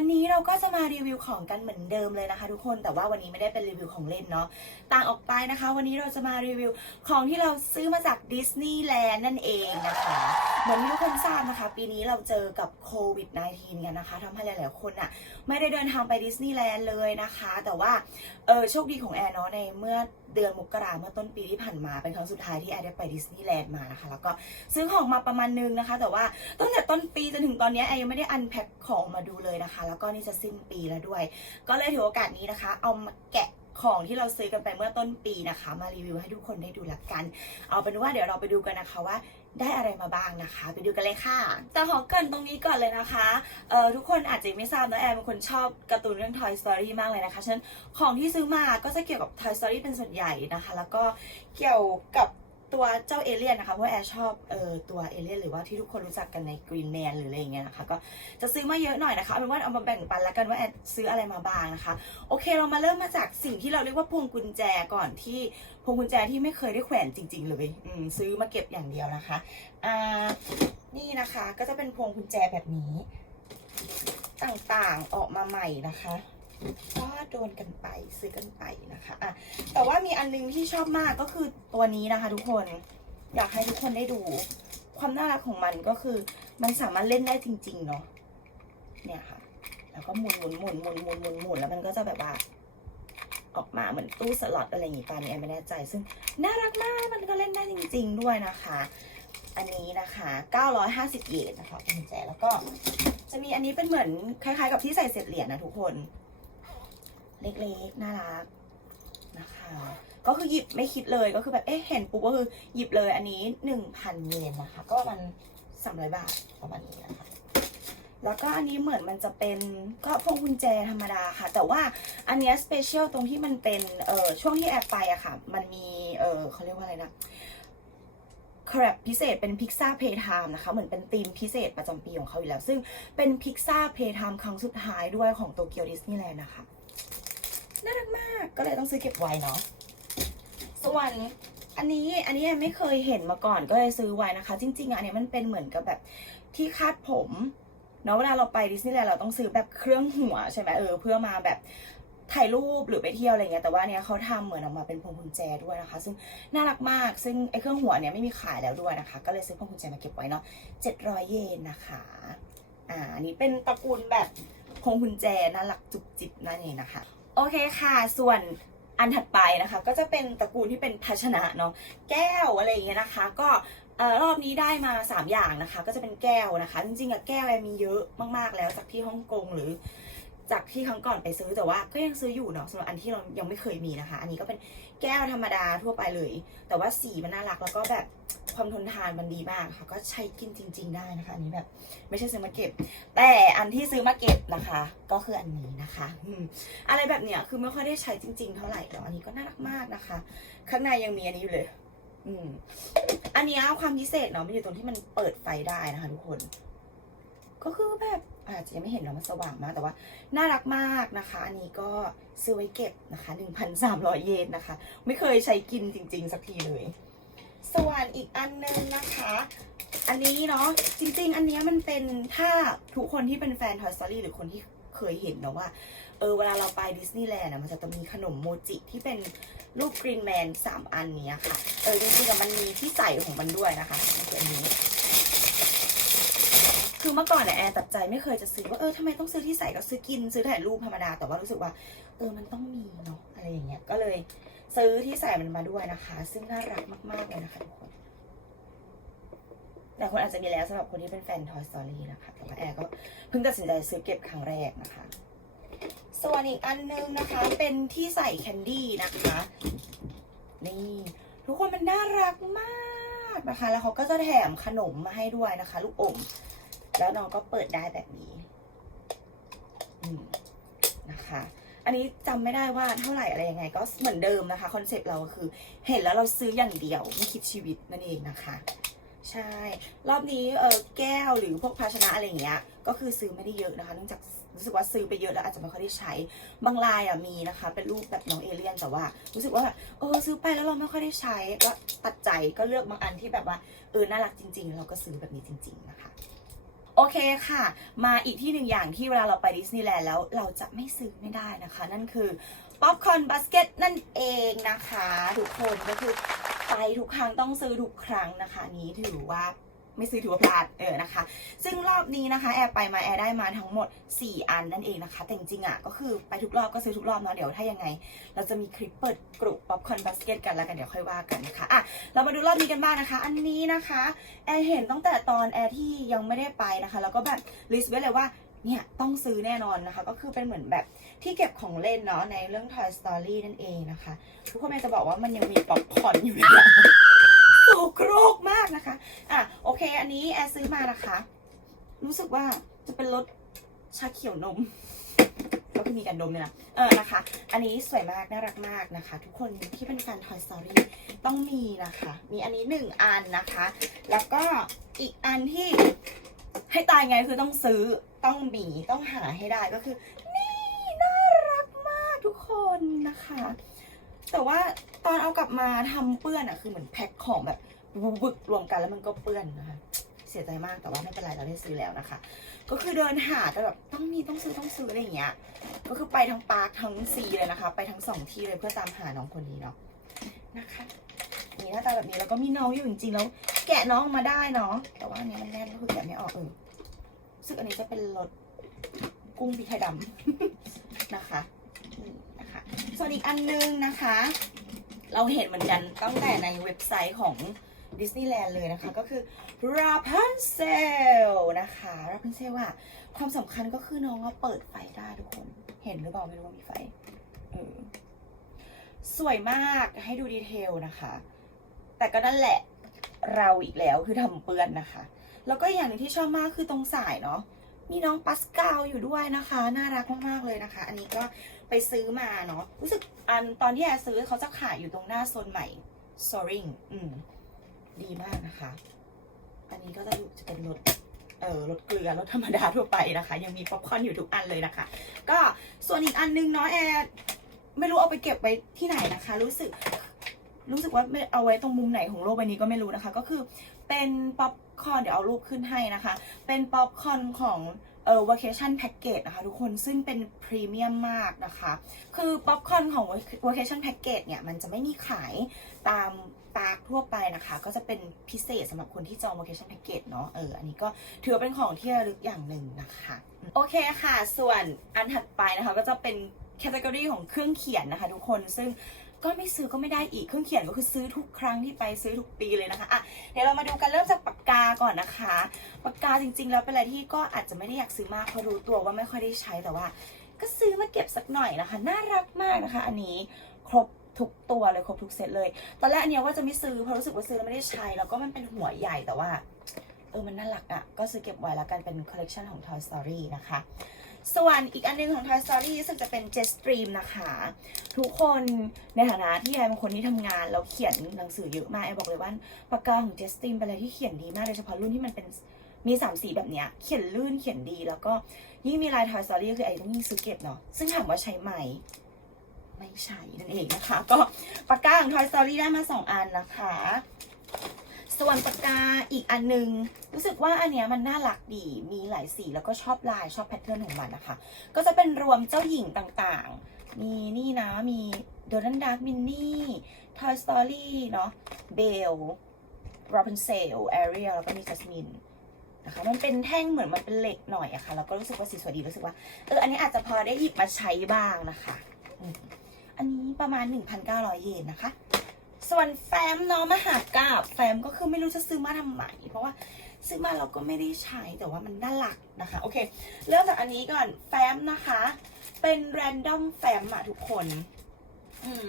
วันนี้เราก็จะมารีวิวของกันเหมือนเดิมเลยนะคะ ทุกคนแต่ว่าวันนี้ไม่ได้เป็นรีวิวของเล่นเนาะต่างออกไปนะคะ วันนี้เราจะมารีวิวของที่เราซื้อมาจากดิสนีย์แลนด์นั่นเองนะคะเหมือนที่ทุกคนทราบนะคะ ปีนี้เราเจอกับโควิด -19 กันนะคะทำให้หลาย ๆ คนอะไม่ได้เดินทางไปดิสนีย์แลนด์เลยนะคะ แต่ว่าเออโชคดีของแอร์เนาะในเมื่อเดือนมกราเมื่อต้นปีที่ผ่านมาเป็นครั้งสุดท้ายที่แอร์ได้ไปดิสนีย์แลนด์มานะคะ แล้วก็ซื้อของมาประมาณนึงนะคะ แต่ว่าตั้งแต่ต้นปีจนถึงตอนนี้แอร์ยังไม่ได้อันแพ็คของมาดูเลยนะคะแล้วก็นี่จะสิ้นปีแล้วด้วย ก็เลยถือโอกาสนี้นะคะ เอามาแกะของที่เราซื้อกันไปเมื่อต้นปีนะคะ มารีวิวให้ทุกคนได้ดูละกัน เอาเป็นว่าเดี๋ยวเราไปดูกันนะคะว่าได้อะไรมาบ้างนะคะ ไปดูกันเลยค่ะแต่ขอเกินตรงนี้ก่อนเลยนะคะเอ่อทุกคนอาจจะไม่ทราบนะแอร์เป็นคนชอบการ์ตูนเรื่อง Toy Story มากเลยนะคะฉะนั้นของที่ซื้อมาก็จะเกี่ยวกับ Toy Story เป็นส่วนใหญ่นะคะ แล้วก็เกี่ยวกับ ตัวเจ้าเอเลี่ยนนะคะเพราะแอร์ชอบเอ่อตัวเอเลี่ยนหรือว่าที่ทุกคนรู้จักกันใน Green Man หรืออะไรอย่างเงี้ยนะคะก็จะซื้อมาเยอะหน่อยนะคะเอาเป็นว่าเอามาแบ่งปันแล้วกันว่าแอร์ซื้ออะไรมาบ้างนะคะโอเคเรามาเริ่มมาจากสิ่งที่เราเรียกว่าพวงกุญแจก่อนที่พวงกุญแจที่ไม่เคยได้แขวนจริง ๆ เลยอืมซื้อมาเก็บอย่างเดียวนะคะอ่านี่นะคะก็จะเป็นพวงกุญแจแบบนี้ ต่างๆออกมาใหม่นะคะ ก็โดนกันไปซื้อกันไปนะคะอะแต่ว่ามีอันนึงที่ชอบมากก็คือตัวนี้นะคะทุกคน อยากให้ทุกคนได้ดู ความน่ารักของมันก็คือ มันสามารถเล่นได้จริง ๆ เนาะเนี่ยค่ะ แล้วก็หมุนหมุนหมุนหมุนหมุนหมุนหมุนแล้วมันก็จะแบบว่า ออกมาเหมือนตู้สล็อตอะไรอย่างงี้ป่ะเนี่ยไม่แน่ใจ ซึ่งน่ารักมากมันก็เล่นได้จริง ๆ ด้วยนะคะ อันนี้นะคะ 950 เยนนะคะเป็นกุญแจแล้วก็จะมีอันนี้เป็นเหมือนคล้ายๆ กับที่ใส่เศษเหรียญนะทุกคน เล็กๆ น่ารักนะคะ ก็คือหยิบไม่คิดเลยก็คือแบบเอ๊ะเห็นปุ๊บก็คือหยิบเลยอันนี้1,000เยนนะคะ ก็มัน300บาทประมาณนี้นะคะแล้วก็อันนี้เหมือนมันจะเป็นก็พวงกุญแจธรรมดาค่ะ แต่ว่าอันเนี้สเปเชียลตรงที่มันเป็นเอ่อช่วงที่แอบไปอะค่ะ มันมีเอ่อเขาเรียกว่าอะไรนะครบพิเศษเป็นพิกซ่าเพย์ไทม์นะคะ เหมือนเป็นธีมพิเศษประจำปีของเขาอยู่แล้ว ซึ่งเป็นพิกซ่าเพย์ไทม์ครั้งสุดท้ายด้วยของโตเกียวดิสนีย์แลนด์นะคะ น่ารักมากก็เลยต้องซื้อเก็บไว้เนาะส่วนอันนี้อันนี้ไม่เคยเห็นมาก่อนก็เลยซื้อไว้นะคะ จริงๆอะอันนี้มันเป็นเหมือนกับแบบที่คาดผมเนาะเวลาเราไปดิสนีย์แลนด์เราต้องซื้อแบบเครื่องหัวใช่ไหมเออเพื่อมาแบบถ่ายรูปหรือไปเที่ยวอะไรเงี้ยแต่ว่าเนี้ยเขาทำเหมือนออกมาเป็นพวงกุญแจด้วยนะคะ ซึ่งน่ารักมากซึ่งไอ้เครื่องหัวเนี้ยไม่มีขายแล้วด้วยนะคะ ก็เลยซื้อพวงกุญแจมาเก็บไว้เนาะ700เยนนะคะอ่าอันนี้เป็นตระกูลแบบพวงกุญแจน่ารักจุบจิบนั่นเองนะคะ โอเคค่ะ ส่วนอันถัดไปนะคะ ก็จะเป็นตระกูลที่เป็นภาชนะเนาะแก้วอะไรอย่างเงี้ยนะคะ ก็รอบนี้ได้มา 3 อย่างนะคะ ก็จะเป็นแก้วนะคะ จริงๆอะแก้วมีเยอะมากๆแล้วจากที่ฮ่องกงหรือจากที่ครั้งก่อนไปซื้อแต่ว่าก็ยังซื้ออยู่เนาะสำหรับอันที่เรายังไม่เคยมีนะคะ อันนี้ก็เป็น แก้วธรรมดาทั่วไปเลย แต่ว่าสีมันน่ารักแล้วก็แบบความทนทานมันดีมากค่ะ ก็ใช้กินจริง ๆ ได้นะคะ อันนี้แบบ ไม่ใช่ซื้อมาเก็บ แต่อันที่ซื้อมาเก็บนะคะ ก็คืออันนี้นะคะอืมอะไรแบบเนี้ยคือไม่ค่อยได้ใช้จริง ๆ เท่าไหร่แต่อันนี้ก็น่ารักมากนะคะ ข้างในยังมีอันนี้อยู่เลย อืม อันนี้ความพิเศษเนาะมันอยู่ตรงที่มันเปิดไฟได้นะคะ ทุกคน ก็คือแบบ อาจจะยังไม่เห็นเนาะมันสว่างมากแต่ว่า น่ารักมากนะคะ อันนี้ก็ซื้อไว้เก็บนะคะ 1,300 เยนนะคะ ไม่เคยใช้กินจริง ๆ สักทีเลย ส่วนอีกอันนึงนะคะ อันนี้เนาะจริง ๆ อันนี้มันเป็นถ้าทุกคนที่เป็นแฟน Toy Story หรือคนที่เคยเห็นนะว่าเออเวลาเราไปดิสนีย์แลนด์อะมันจะต้องมีขนมโมจิที่เป็นรูปกรีนแมนสามอันนี้ค่ะ เออจริงๆมันมีที่ใส่ของมันด้วยนะคะคืออันนี้ คือเมื่อก่อนเนี่ยแอร์ตัดใจไม่เคยจะซื้อว่าเออทำไมต้องซื้อที่ใส่ก็ซื้อกินซื้อถ่ายรูปธรรมดาแต่ว่ารู้สึกว่า เออมันต้องมีเนาะอะไรอย่างเงี้ยก็เลยซื้อที่ใส่มันมาด้วยนะคะ ซึ่งน่ารักมากๆเลยนะคะทุกคนแต่คนอาจจะมีแล้วสำหรับคนที่เป็นแฟน Toy Story นะคะแต่ว่าแอร์ก็เพิ่งตัดสินใจซื้อเก็บครั้งแรกนะคะ ส่วนอีกอันนึงนะคะเป็นที่ใส่แคนดี้นะคะ นี่ทุกคนมันน่ารักมากนะคะ แล้วเขาก็จะแถมขนมมาให้ด้วยนะคะ ลูกอม แล้วน้องก็เปิดได้แบบนี้นะคะ อันนี้จำไม่ได้ว่าเท่าไหร่อะไรยังไง ก็เหมือนเดิมนะคะคอนเซปต์เราคือ เห็นแล้วเราซื้ออย่างเดียวไม่คิดชีวิตนั่นเองนะคะ ใช่ รอบนี้เออแก้วหรือพวกภาชนะอะไรอย่างเงี้ย ก็คือซื้อไม่ได้เยอะนะคะเนื่องจากรู้สึกว่าซื้อไปเยอะแล้วอาจจะไม่ค่อยได้ใช้ บางลายอะมีนะคะ เป็นรูปแบบน้องเอเลี่ยนแต่ว่า รู้สึกว่าแบบเออซื้อไปแล้วเราไม่ค่อยได้ใช้ก็ตัดใจก็เลือกบางอันที่แบบว่าเออน่ารักจริง ๆ เราก็ซื้อแบบนี้จริง ๆ นะคะ โอเคค่ะ มาอีกที่หนึ่งอย่างที่เวลาเราไปดิสนีย์แลนด์แล้วเราจะไม่ซื้อไม่ได้นะคะ นั่นคือป๊อปคอร์นบาสเกตนั่นเองนะคะ ทุกคนก็คือไปทุกครั้งต้องซื้อทุกครั้งนะคะนี้ถือว่า ไม่ซื้อถือว่าพลาดเออนะคะ ซึ่งรอบนี้นะคะ แอร์ไปมาแอร์ได้มาทั้งหมด 4 อันนั่นเองนะคะ แต่จริงๆอะก็คือไปทุกรอบก็ซื้อทุกรอบเนาะเดี๋ยวถ้ายังไง เราจะมีคลิปเปิดกลุ่มป๊อปคอนบาสเกตกันแล้วกันเดี๋ยวค่อยว่ากันนะคะอะเรามาดูรอบนี้กันบ้างนะคะ อันนี้นะคะแอร์เห็นตั้งแต่ตอนแอร์ที่ยังไม่ได้ไปนะคะ แล้วก็แบบลิสต์ไว้เลยว่าเนี่ยต้องซื้อแน่นอนนะคะ ก็คือเป็นเหมือนแบบที่เก็บของเล่นเนาะในเรื่อง Toy Story นั่นเองนะคะ ทุกคนแม่จะบอกว่ามันยังมีป๊อปคอนอยู่นะ สูกโรกมากนะคะ อะโอเค อันนี้แอร์ซื้อมานะคะ รู้สึกว่าจะเป็นรสชาเขียวนมก็คือมีการดมเนี่ยนะ เออนะคะ อันนี้สวยมาก น่ารักมากนะคะ ทุกคนที่เป็นแฟน Toy Story ต้องมีนะคะ มีอันนี้หนึ่งอันนะคะ แล้วก็อีกอันที่ให้ตายไงคือต้องซื้อต้องมีต้องหาให้ได้ก็คือ นี่น่ารักมากทุกคนนะคะ แต่ว่าตอนเอากลับมาทำเปื้อนอะคือเหมือนแพ็คของแบบ บึกรวมกันแล้วมันก็เปื้อนนะคะเสียใจมากแต่ว่าไม่เป็นไรเราได้ซื้อแล้วนะคะ ก็คือเดินหาแต่แบบต้องมีต้องซื้อต้องซื้ออะไรอย่างเงี้ย ก็คือไปทั้งปาร์คทั้งซีเลยนะคะ ไปทั้งสองที่เลยเพื่อตามหาน้องคนนี้เนาะนะคะนี่หน้าตาแบบนี้แล้วก็มีน้องอยู่จริงๆแล้ว แกะน้องมาได้เนาะแต่ว่าอันนี้มันแน่นก็คือแกะไม่ออกเออรู้สึกอันนี้จะเป็นรสกุ้งพริกไทยดำนะคะนี่นะคะ ส่วนอีกอันนึงนะคะ เราเห็นเหมือนกันตั้งแต่ในเว็บไซต์ของ ดิสนีย์แลนด์เลยนะคะ ก็คือ Rapunzel นะคะ Rapunzel ว่าความสำคัญก็คือน้องเปิดไฟได้ทุกคน เห็นหรือเปล่าไม่รู้ว่ามีไฟสวยมากให้ดูดีเทลนะคะ แต่ก็นั่นแหละเราอีกแล้วคือทำเปื้อนนะคะ แล้วก็อย่างหนึ่งที่ชอบมากคือตรงสายเนาะมีน้องปัสกาวอยู่ด้วยนะคะ น่ารักมากๆเลยนะคะ อันนี้ก็ไปซื้อมาเนาะรู้สึกอันตอนที่แอร์ซื้อเขาจะขายอยู่ตรงหน้าโซนใหม่ Soaring อืม ดีมากนะคะ อันนี้ก็จะอยู่จะเป็นรสเออรสเกลือรสธรรมดาทั่วไปนะคะ ยังมีป๊อปคอร์นอยู่ทุกอันเลยนะคะ ก็ส่วนอีกอันนึงเนาะแอร์ไม่รู้เอาไปเก็บไว้ที่ไหนนะคะ รู้สึก รู้สึกว่าไม่เอาไว้ตรงมุมไหนของโลกใบนี้ก็ไม่รู้นะคะ ก็คือเป็นป๊อปคอร์นเดี๋ยวเอารูปขึ้นให้นะคะ เป็นป๊อปคอร์นของเออ vacation package นะคะทุกคนซึ่งเป็นพรีเมียมมากนะคะ คือป๊อปคอร์นของ vacation package เนี่ย มันจะไม่มีขายตาม ปาร์คทั่วไปนะคะ ก็จะเป็นพิเศษสำหรับคนที่จอง vacation package เนาะเอออันนี้ก็ถือเป็นของที่ระลึกอย่างหนึ่งนะคะ โอเคค่ะ ส่วนอันถัดไปนะคะ ก็จะเป็นแคตตากรีของเครื่องเขียนนะคะทุกคนซึ่งก็ไม่ซื้อก็ไม่ได้อีกเครื่องเขียนก็คือซื้อทุกครั้งที่ไปซื้อทุกปีเลยนะคะอะเดี๋ยวเรามาดูกันเริ่มจากปากกาก่อนนะคะปากกาจริง ๆ แล้วเป็นอะไรที่ก็อาจจะไม่ได้อยากซื้อมากเพราะรู้ตัวว่าไม่ค่อยได้ใช้แต่ว่า ก็ซื้อมาเก็บสักหน่อยนะคะ น่ารักมากนะคะ อันนี้ครบ ทุกตัวเลยครบทุกเซตเลย ตอนแรกอันเนี้ยว่าจะไม่ซื้อเพราะรู้สึกว่าซื้อแล้วไม่ได้ใช้ แล้วก็มันเป็นหัวใหญ่แต่ว่า เออมันน่ารักอะ ก็ซื้อเก็บไว้แล้วกันเป็นคอลเลกชันของ Toy Story นะคะ ส่วนอีกอันหนึงของ Toy Story รู้สึกจะเป็น Jetstream นะคะ ทุกคนในฐานะที่แอเป็นคนที่ทำงานแล้วเขียนหนังสือเยอะมากแอบอกเลยว่าปากกาของ Jetstream เป็นอะไรที่เขียนดีมากโดยเฉพาะรุ่นที่มันเป็นมีสามสีแบบเนี้ยเขียนลื่นเขียนดีแล้วก็ยิ่งมีลาย Toy Story ก็คือไอ้ต้องยิ่งซื้อเก็บเนาะซึ่งถามว่าใช้ไหม ไม่ใช่นั่นเองนะคะ ก็ปากกาของ Toy Story ได้มาสองอันนะคะ ส่วนปากกาอีกอันนึง รู้สึกว่าอันเนี้ยมันน่ารักดี มีหลายสีแล้วก็ชอบลายชอบแพทเทิร์นของมันนะคะ ก็จะเป็นรวมเจ้าหญิงต่างๆ มีนี่นะ มีโดนันดาร์กมินนี่ Toy Story เนาะเบล Rapunzel Ariel แล้วก็มี Jasmine นะคะมันเป็นแท่งเหมือนมันเป็นเหล็กหน่อยอะค่ะ แล้วก็รู้สึกว่าสีสวยดีรู้สึกว่า เออ อันนี้อาจจะพอได้หยิบมาใช้บ้างนะคะ อันนี้ประมาณ 1,900 เยนนะคะ ส่วนแฟ้มน้องมหากาบแฟ้มก็คือไม่รู้จะซื้อมาทำไมเพราะว่าซื้อมาเราก็ไม่ได้ใช้แต่ว่ามันน่ารักนะคะโอเค เริ่มจากอันนี้ก่อนแฟ้มนะคะ เป็นแรนดอมแฟ้มอะทุกคน อืม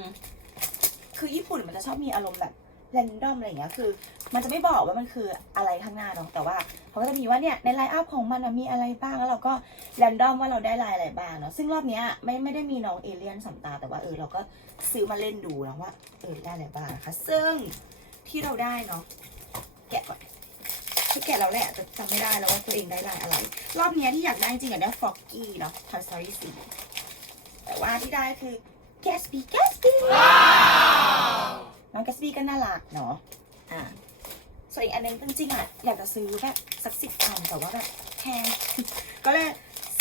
คือญี่ปุ่นมันจะชอบมีอารมณ์แบบ แรนดอมอะไรอย่างเงี้ยคือ มันจะไม่บอกว่ามันคืออะไรข้างหน้าเนาะแต่ว่าเขาก็จะมีว่าเนี่ยในไลน์อัพของมันมีอะไรบ้างแล้วเราก็แรนดอมว่าเราได้ลายอะไรบ้างเนาะซึ่งรอบเนี้ยไม่ไม่ได้มีน้องเอเลี่ยนสัมตาแต่ว่าเออเราก็ซื้อมาเล่นดูนะว่าเออได้อะไรบ้างนะคะซึ่งที่เราได้เนาะแกะก่อนคือแกะเราแหละแต่จำไม่ได้แล้วว่าตัวเองได้ลายอะไร รอบเนี้ยที่อยากได้จริงๆอะได้ฟ็อกกี้เนาะ Toy Story 4แต่ว่าที่ได้คือ Gatsby Gatsby น้อง Gatsby ก็น่ารักเนาะอะส่วนอีกอันนึงจริงๆอะอยากจะซื้อแบบสักสิบอันแต่ว่าแบบแพงก็เลย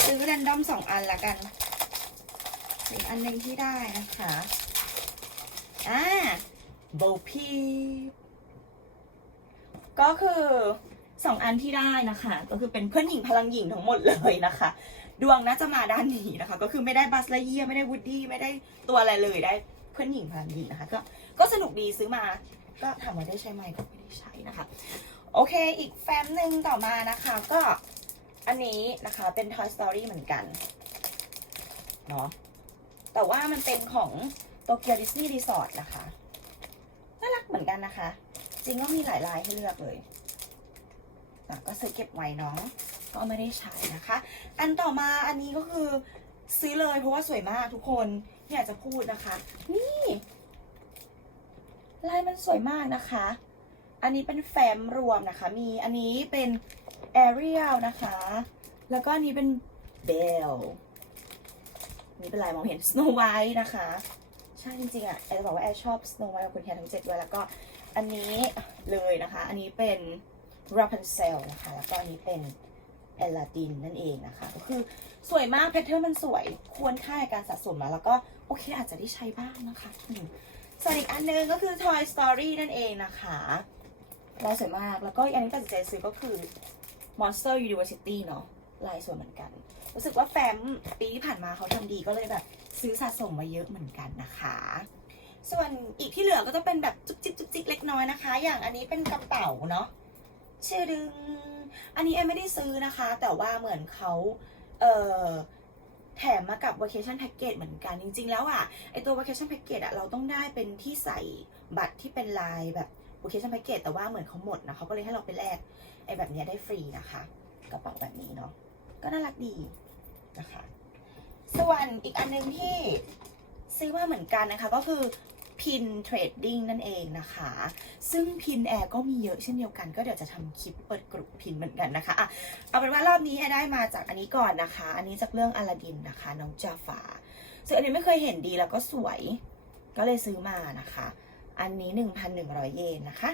ซื้อแรนดอมสองอันละกันอีกอันหนึ่งที่ได้นะคะอ่าโบพีก็คือสองอันที่ได้นะคะ ก็คือเป็นเพื่อนหญิงพลังหญิงทั้งหมดเลยนะคะ ดวงน่าจะมาด้านนี้นะคะ ก็คือไม่ได้บัสไลเยียไม่ได้วูดดี้ไม่ได้ตัวอะไรเลยได้ พื่อนหญิงพลังหญิงนะคะ ก็ก็สนุกดีซื้อมา ก็ถามว่าได้ใช้ไหมก็ไม่ได้ใช้นะคะ โอเคอีกแฟ้มหนึ่งต่อมานะคะก็อันนี้นะคะเป็น Toy Story เหมือนกันเนาะแต่ว่ามันเป็นของโตเกียวดิสนีย์รีสอร์ทนะคะน่ารักเหมือนกันนะคะ จริงก็มีหลายลายให้เลือกเลยอะก็ซื้อเก็บไว้เนาะก็ไม่ได้ใช้นะคะ อันต่อมาอันนี้ก็คือ ซื้อเลยเพราะว่าสวยมากทุกคนที่อยากจะพูดนะคะ นี่ลายมันสวยมากนะคะ อันนี้เป็นแฟ้มรวมนะคะ มีอันนี้เป็นแอเรียลนะคะ แล้วก็อันนี้เป็นเบลนี่เป็นลายมองเห็น Snow White นะคะ ใช่จริงๆอะแอร์จะบอกว่าแอร์ชอบ Snow White กับคุณแทนทั้งเจ็ดด้วยแล้วก็อันนี้เลยนะคะ อันนี้เป็น Rapunzel นะคะ แล้วก็อันนี้เป็น a l ล d ดินนั่นเองนะคะ ก็คือสวยมากแพทเทิร์นมันสวยควรค่าในการสะสมแล้วแล้วก็โอเคอาจจะได้ใช้บ้างนะคะอืมส่วนอีกอันหนึงก็คือ Toy Story นั่นเองนะคะลายสวยมากแล้วก็อันนี้ตัดสินใจซื้อก็คือ Monster University เนาะลายสวยเหมือนกัน รู้สึกว่าแฟมปีที่ผ่านมาเขาทำดีก็เลยแบบซื้อสะสมมาเยอะเหมือนกันนะคะ ส่วนอีกที่เหลือก็จะเป็นแบบจุกจิกจุกจิกเล็กน้อยนะคะ อย่างอันนี้เป็นกระเป๋าเนาะชื่อดึง อันนี้แอมไม่ได้ซื้อนะคะ แต่ว่าเหมือนเขาเอ่อแถมมากับ vacation package เหมือนกัน จริง ๆ แล้วอะไอตัว vacation package อะเราต้องได้เป็นที่ใส่บัตรที่เป็นลายแบบ vacation package แต่ว่าเหมือนเขาหมดนะเขาก็เลยให้เราไปแลกไอแบบนี้ได้ฟรีนะคะกระเป๋าแบบนี้เนาะก็น่ารักดีนะคะ ส่วนอีกอันหนึงที่ซื้อมาเหมือนกันนะคะ ก็คือ พินเทรดดิ้งนั่นเองนะคะ ซึ่งพินแอร์ก็มีเยอะเช่นเดียวกัน ก็เดี๋ยวจะทำคลิปเปิดกลุ่มพินเหมือนกันนะคะอะเอาเป็นว่ารอบนี้แอร์ได้มาจากอันนี้ก่อนนะคะ อันนี้จากเรื่องอลาดินนะคะ น้องจาฟาซึ่งอันนี้ไม่เคยเห็นดีแล้วก็สวยก็เลยซื้อมานะคะ อันนี้ 1,100 เยนนะคะ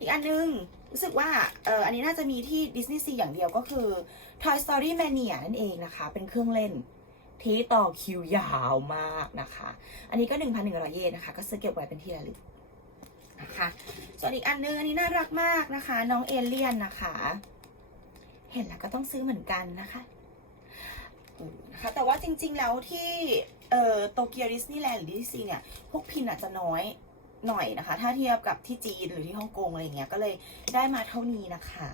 อีกอันนึง รู้สึกว่าเอออันนี้น่าจะมีที่ดิสนีย์ซีอย่างเดียวก็คือ Toy Story Mania นั่นเองนะคะ เป็นเครื่องเล่น ที่ต่อคิวยาวมากนะคะ อันนี้ก็ 1,100 เยนนะคะ ก็ซื้อเก็บไว้เป็นที่ระลึกนะคะ ส่วนอีกอันนึงอันนี้น่ารักมากนะคะ น้องเอเลียนนะคะ เห็นแล้วก็ต้องซื้อเหมือนกันนะคะนะคะแต่ว่าจริงๆแล้วที่โตเกียวดิสนีย์แลนด์หรือดิสนีย์เนี่ย พวกพินอาจจะน้อย หน่อยนะคะ ถ้าเทียบกับที่จีนหรือที่ฮ่องกงอะไรอย่างเงี้ยก็เลยได้มาเท่านี้นะคะ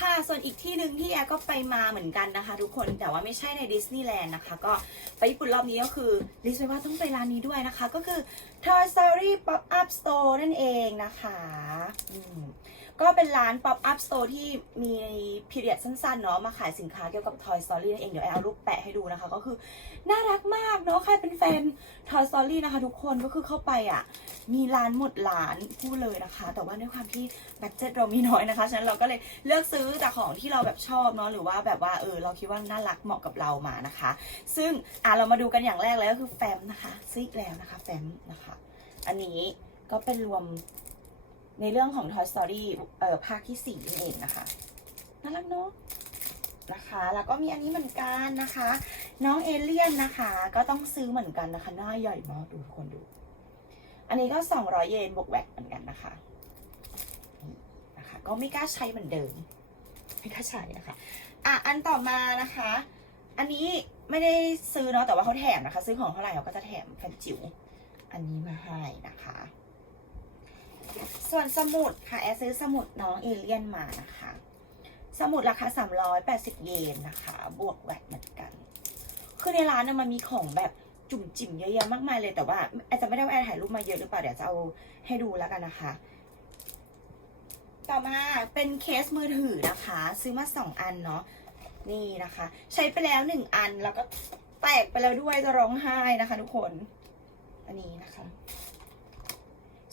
ค่ะส่วนอีกที่หนึ่งที่แอร์ก็ไปมาเหมือนกันนะคะ ทุกคนแต่ว่าไม่ใช่ในดิสนีย์แลนด์นะคะ ก็ไปญี่ปุ่นรอบนี้ก็คือลิสไว้ว่าต้องไปร้านนี้ด้วยนะคะ ก็คือ Toy Story Pop Up Store นั่นเองนะคะอืม ก็เป็นร้าน Pop Up Store ที่มีพีเรียดสั้นๆเนาะมาขายสินค้าเกี่ยวกับ Toy Story นั่นเอง เดี๋ยวแอร์เอารูปแปะให้ดูนะคะ ก็คือน่ารักมากเนาะใครเป็นแฟน Toy Story นะคะ ทุกคนก็คือเข้าไปอะ มีร้านหมดร้านพูดเลยนะคะ แต่ว่าด้วยความที่บัตเจ็ตเรามีน้อยนะคะ ฉะนั้นเราก็เลยเลือกซื้อแต่ของที่เราแบบชอบเนาะหรือว่าแบบว่าเออเราคิดว่าน่ารักเหมาะกับเรามานะคะ ซึ่งอะเรามาดูกันอย่างแรกเลยก็คือแฟมนะคะซื้ออีกแล้วนะคะแฟมนะคะ อันนี้ก็เป็นรวม ในเรื่องของ Toy Story เอ่อภาคที่สี่นั่นเองนะคะ น่ารักเนาะนะคะ แล้วก็มีอันนี้เหมือนกันนะคะ น้องเอเลี่ยนนะคะ ก็ต้องซื้อเหมือนกันนะคะ หน้าใหญ่มากดูทุกคนดู อันนี้ก็ 200 เยนบวกแวตเหมือนกันนะคะนะคะ ก็ไม่กล้าใช้เหมือนเดิม ไม่กล้าใช้นะคะ อะ อันต่อมานะคะ อันนี้ไม่ได้ซื้อเนาะ แต่ว่าเขาแถมนะคะ ซื้อของเท่าไหร่เขาก็จะแถมแผ่นจิ๋ว อันนี้มาให้นะคะ ส่วนสมุดค่ะแอร์ซื้อสมุดน้องเอเลียนมานะคะ สมุดราคา 380 เยนนะคะ บวกแวตเหมือนกัน คือในร้านน่ยมันมีของแบบจุ่มจิ๋มเยอะแยะมากมายเลยแต่ว่าอาจจะไม่ได้ว่าแอร์ถ่ายรูปมาเยอะหรือเปล่า เดี๋ยวจะเอาให้ดูแล้วกันนะคะ ต่อมาเป็นเคสมือถือนะคะ ซื้อมาสองอันเนาะนี่นะคะ ใช้ไปแล้วหนึ่งอันแล้วก็แตกไปแล้วด้วยจะร้องไห้นะคะ ทุกคน อันนี้นะคะ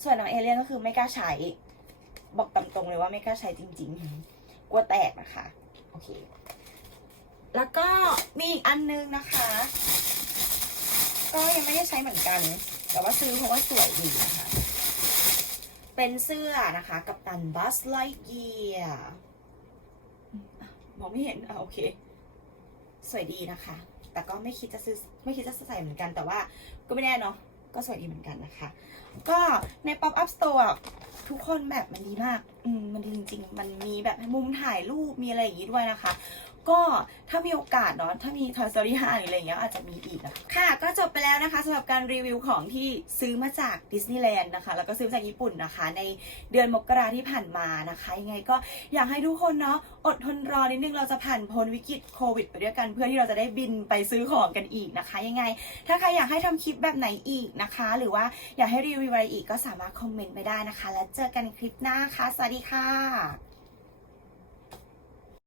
ส่วนน้องเอเลียนก็คือไม่กล้าใช้ บอกตามตรงเลยว่าไม่กล้าใช้จริง ๆ กลัวแตกนะคะ โอเค แล้วก็มีอีกอันนึงนะคะ ก็ยังไม่ได้ใช้เหมือนกัน แต่ว่าซื้อเพราะว่าสวยดีนะคะ เป็นเสื้อนะคะกับตันบัสไลเกียมองไม่เห็นอะโอเค สวยดีนะคะ แต่ก็ไม่คิดจะซื้อไม่คิดจะใส่เหมือนกัน แต่ว่าก็ไม่แน่เนาะ ก็สวยดีเหมือนกันนะคะ ก็ใน Pop Up Store ทุกคนแบบมันดีมาก อืมมันดีจริง ๆ มันมีแบบมุมถ่ายรูปมีอะไรอย่างงี้ด้วยนะคะ ก็ถ้ามีโอกาสเนาะถ้ามี Toy Story 5หรืออะไรอย่างเงี้ยอาจจะมีอีกนะค่ะ ก็จบไปแล้วนะคะสำหรับการรีวิวของที่ซื้อมาจากดิสนีย์แลนด์นะคะ แล้วก็ซื้อมาจากญี่ปุ่นนะคะ ในเดือนมกราที่ผ่านมานะคะ ยังไงก็อยากให้ทุกคนเนาะอดทนรอนิดนึงเราจะผ่านพ้นวิกฤตโควิดไปด้วยกัน เพื่อที่เราจะได้บินไปซื้อของกันอีกนะคะ ยังไง ถ้าใครอยากให้ทำคลิปแบบไหนอีกนะคะ หรือว่าอยากให้รีวิวอะไรอีกก็สามารถคอมเมนต์ไปได้นะคะ แล้วเจอกันคลิปหน้าค่ะสวัสดีค่ะ